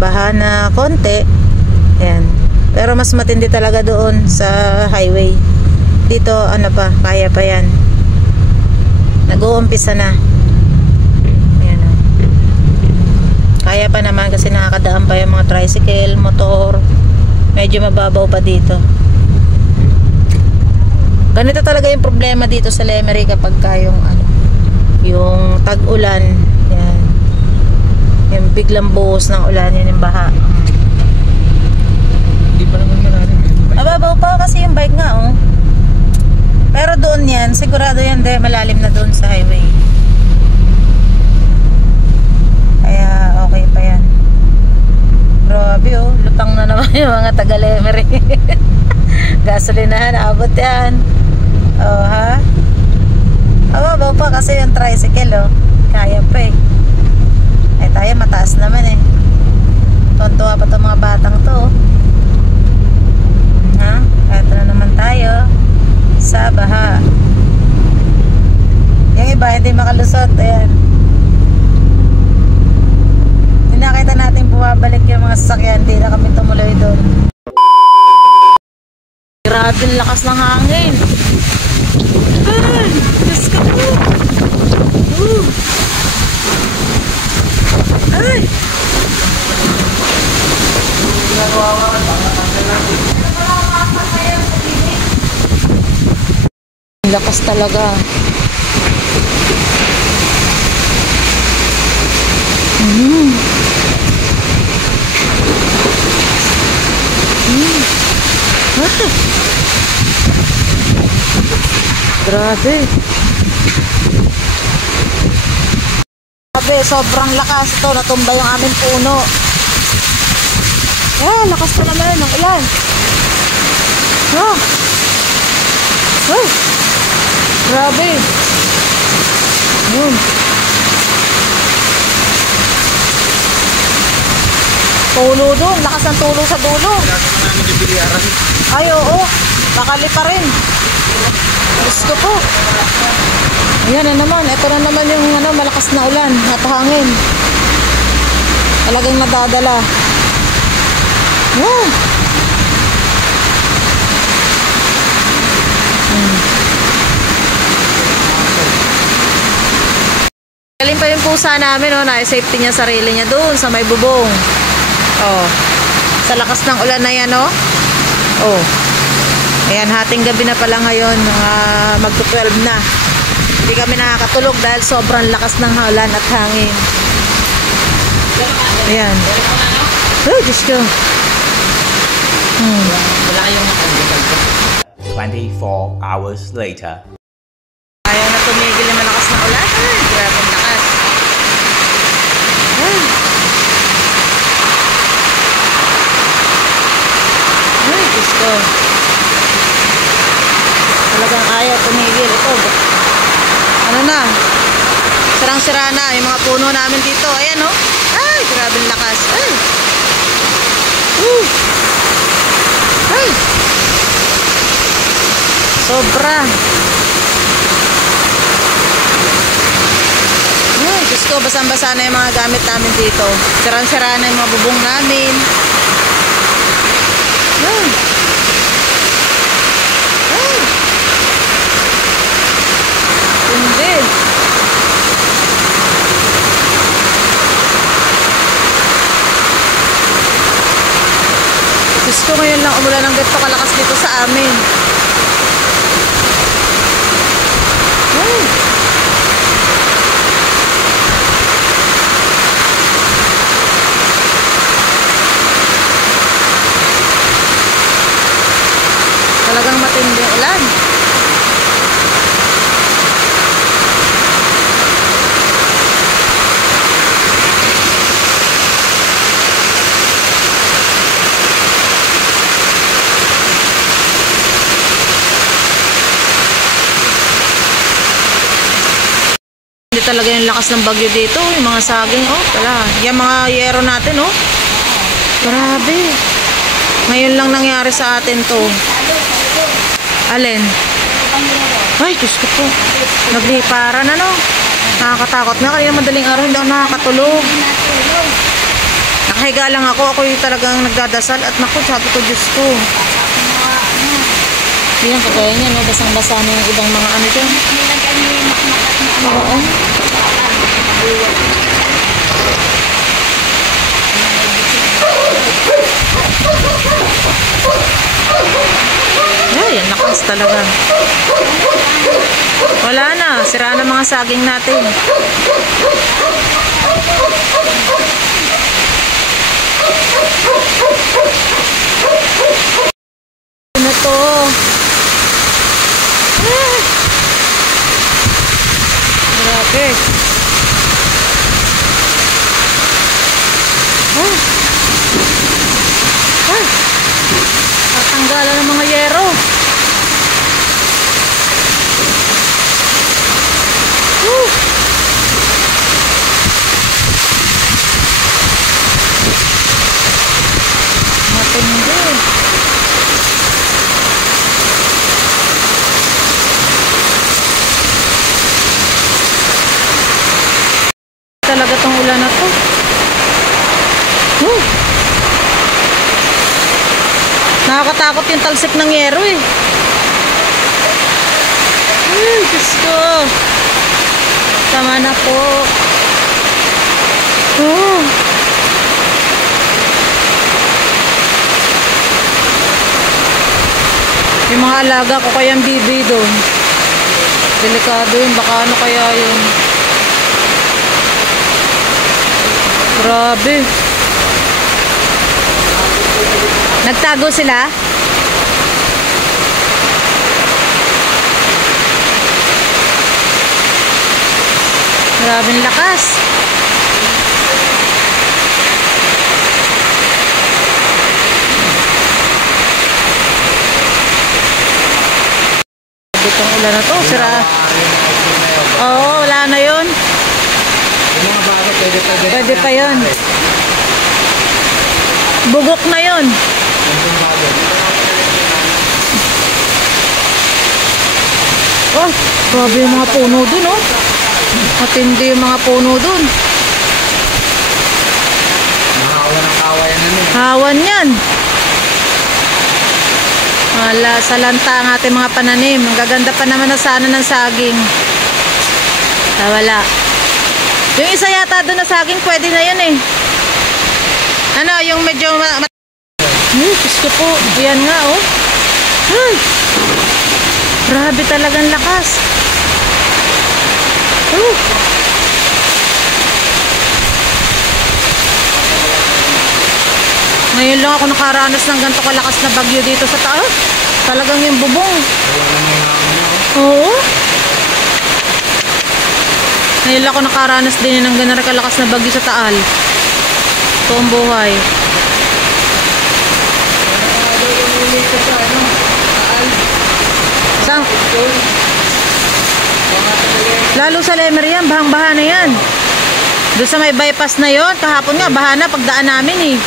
baha na konti. Ayan. Pero mas matindi talaga doon sa highway. Dito ano pa, kaya pa yan. Nag-uumpisa na. Ayan o. Kaya pa naman kasi nakakadaan pa yung mga tricycle, motor. Medyo mababaw pa dito. Ganito talaga yung problema dito sa Lemery kapag yung ano, yung tag-ulan. Yan. Yung biglang buhos ng ulan, yun yung baha. Hindi pa naman malalim. Mababaw pa kasi yung bike nga oh. Pero doon yan, sigurado yan malalim na doon sa highway. Kaya okay pa yan. Grabe oh, lutang na naman yung mga taga Lemery. Gasolinahan, abot yan. Oh ha? Mababaw pa kasi yung tricycle oh. Kaya pa eh. Eh tayo mataas naman eh. Tontuwa pa itong mga batang to oh. Ha? Eto na naman tayo sa baha. Yung iba hindi makalusot. Ayan. Nakita natin bumabalik yung mga sasakyan. Hindi na kami tumuloy doon. Grabe ang lakas ng hangin. Ay, Diyos ko po. Ay. Lakas talaga. Grabe. Grabe, sobrang lakas ito. Natumba yung aming puno. Lakas pa naman ng ulan. Grabe. Yun. Tulo doon. Lakas ng tulo sa dulo. Ay, oo. Bakali pa rin. Gusto po. Ayan na naman. Ito na naman yung malakas na ulan at hangin. Talagang nadadala. Galing pa yung pusa namin, oh, na-safety niya sarili niya doon sa may bubong. Oh. Sa lakas ng ulan na yan, oh. Oh. Ayan, hating gabi na pala ngayon, magto-12 na. Hindi kami nakakatulog dahil sobrang lakas ng ulan at hangin. Ayan. Oh, Diyos ko. Wala kayong 24 hours later. Ayaw na tumigil yung malakas na ulan. Ay, grabe ang lakas. Ay. Ay, Diyos ko. Talagang ayaw tumigil. Ito. Ano na? Sirang-sira na yung mga puno namin dito. Ayan, oh. Ay, grabe ang lakas. Ay. Ay. Sobra. Ay, Diyos ko, basang-basa na yung mga gamit namin dito. Sirang-sira na yung mga bubong namin. Ay. Ay. Hindi. Diyos ko, ngayon lang umulan ng ganito kalakas dito sa amin. Ay. Talagang matindi ang ulan. Hindi talaga yung lakas ng bagyo dito. Yung mga saging, oh, tala. Yung mga yero natin, oh. Grabe. Ngayon lang nangyari sa atin to. Alin? Ay, Diyos ko po. Nagliparan, ano? Nakakatakot na. Kanina madaling araw, hindi ako nakakatulog. Nakahiga lang ako. Ako yung talagang nagdadasal. At naku, sabi ko, Diyos ko. Yan, kagaya niya, no? Basang-basa na yung ibang mga ano dyan. Oo. Yan, lakas talaga. Wala na, sira na mga saging natin. Ano to? Grabe. Tatanggalan ng mga yero. Matindi. Talaga tong ulan na to. Nakakatakot yung talsik ng yero eh. Ay, Diyos ko. Tama na po. Yung mga alaga ko kayang bibi doon. Delikado yun. Baka ano kaya yun. Grabe. Nagtago sila? Grabing lakas. Itong ulan na to, sira. Oo, wala na yun. Yung mga bago, Pwede pa yun. Bugok na yun. Oh, grabe yung mga puno dun, oh. Matindi yung mga puno dun. Hawan ang kawayan na nun. Hawan yan. Wala, sa lanta ang ating mga pananim. Ang gaganda pa naman na sana ng saging. Wala. Yung isa yata doon na saging, pwede na yun eh. Ano, yung medyo... Diyos ko po. Ayan nga, oh. Ay. Grabe talagang lakas. Ngayon lang ako nakaranas ng ganito kalakas na bagyo dito sa taas. Talagang yung bubong. Oo. Ngayon lang ako nakaranas din ng ganito kalakas na bagyo sa Taal. Ito ang buhay. Saan? Lalo sa Lemer yan, bahang-baha na yan. Doon sa may bypass na yon, kahapon nga, baha na pagdaan namin eh.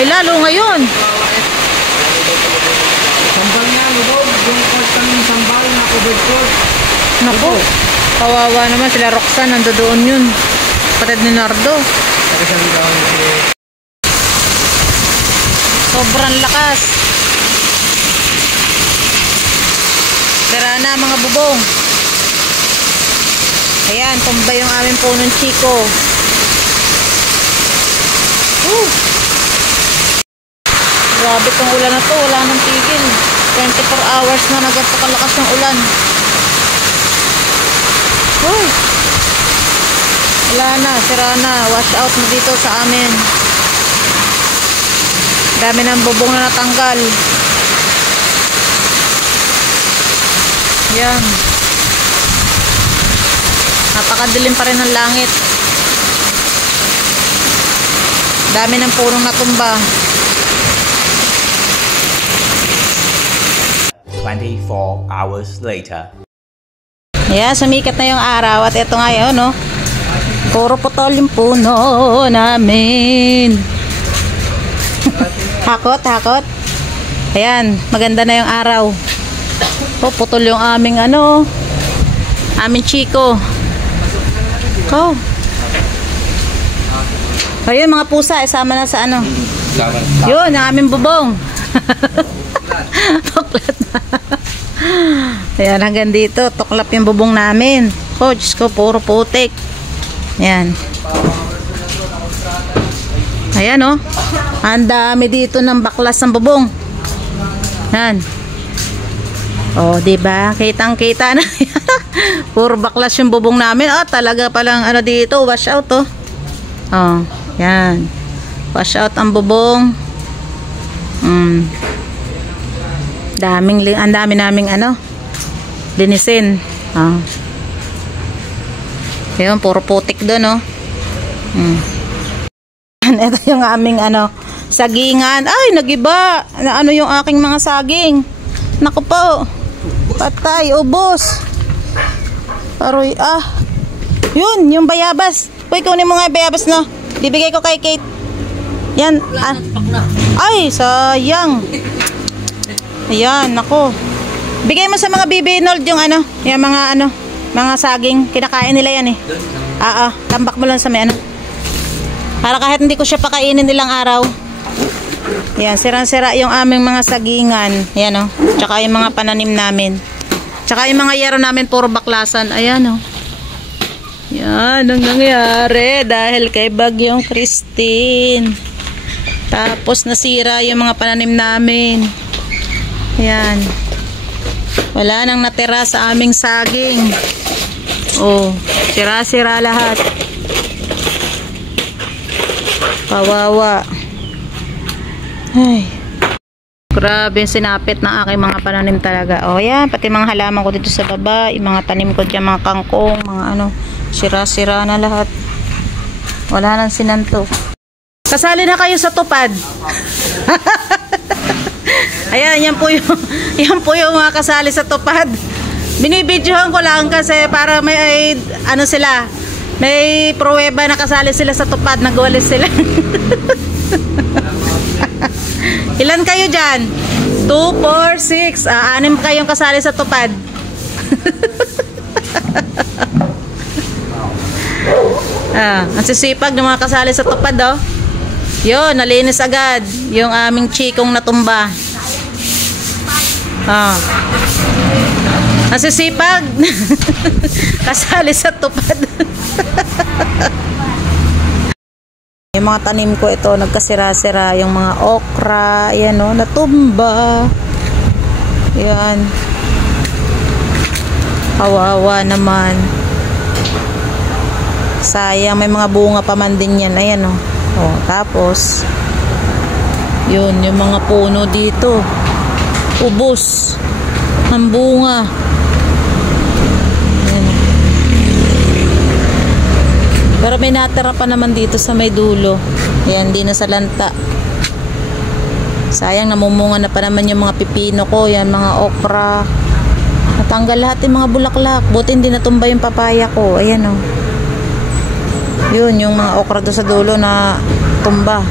Eh lalo ngayon. Sambal nga, lubog. Yung court kami sambal na covered court. Naku, kawawa naman sila Roxanne, nando doon yun. Patid ni Nardo. Sobrang lakas. Tara na mga bubong. Ayan, tumbay yung aming punong chiko. Grabe tong ulan na to, wala nang tigil. 24 hours na naganto kalakas ng ulan. Wala na, sira na. Wash out na dito sa amin. Dami ng bubong na natanggal. Yan. Napakadilim pa rin ng langit. Dami ng punong natumba. 24 hours later. Yeah, sumikat na yung araw at ito ngayon, no? Puro putol yung puno namin. Hakot. Ayan, maganda na yung araw. Oh, putol yung aming aming chiko. Oh. Ayun, mga pusa, isama na sa ano. Dapat. Yun, ang aming bubong. Tuklat na. Ayan, hanggang dito. Tuklap yung bubong namin. Oh, Diyos ko, puro putik. Ayan. Ayan, oh. Ang dami dito ng baklas ng bubong. Ayan. Oh, diba? Kitang-kita na. Puro baklas yung bubong namin. Oh, talaga palang ano dito, wash out, oh. Oh, yan. Wash out ang bubong. Ang dami naming ano, linisin. Oh. Ayun, puro putik doon, oh. Ito yung aming ano, sagingan. Ay, nagiba. Ano yung aking mga saging? Naku po. Patay, ubos. Aroy, yun, yung bayabas. Uy, kunin mo nga yung bayabas, no? Bibigay ko kay Kate. Yan. Ay, sayang. Ayan, nako. Bigay mo sa mga bibinold yung ano, yung mga ano, mga saging. Kinakain nila yan eh. Tambak mo lang sa may ano. Para kahit hindi ko siya pakainin nilang araw. Yan, sirang-sira yung aming mga sagingan. Yan, oh. Tsaka yung mga pananim namin. Tsaka yung mga yero namin, puro baklasan. Ayan, oh. Yan, ang nangyari dahil kay Bagyong Christine. Tapos nasira yung mga pananim namin. Yan. Wala nang natira sa aming saging. Oh, sira-sira lahat. Kawawa. Ay. Grabe yung sinapit ng aking mga pananim talaga. Oh, yan. Pati mga halaman ko dito sa baba. Yung mga tanim ko dyan, mga kangkong, mga ano. Sira-sira na lahat. Wala nang sinanto. Kasali na kayo sa tupad. Ayan, yan po yung mga kasali sa tupad. Binibidyohan ko lang kasi para may ano sila. May pruweba na kasali sila sa tupad. Nagwalis sila. Ilan kayo dyan? 2, 4, 6. 6 kayong kasali sa tupad. Ang sisipag ng mga kasali sa tupad, oh. Yun, nalinis agad yung aming chikong natumba. Ang sisipag. Kasali sa tupad. Yung mga tanim ko ito, nagkasira-sira. Yung mga okra, ayan, oh, natumba. Yan. Kawawa naman. Sayang, may mga bunga pa man din yan. Ayan, oh. Oh, tapos yun, yung mga puno dito. Ubos ng bunga. Ayan. Pero may natira pa naman dito sa may dulo. Ayan, di na sa lanta. Sayang, namumunga na pa naman yung mga pipino ko. Yan, mga okra. Natanggal lahat yung mga bulaklak. Buti hindi natumba yung papaya ko. Ayan, oh. Yun, yung mga okra doon sa dulo na tumba.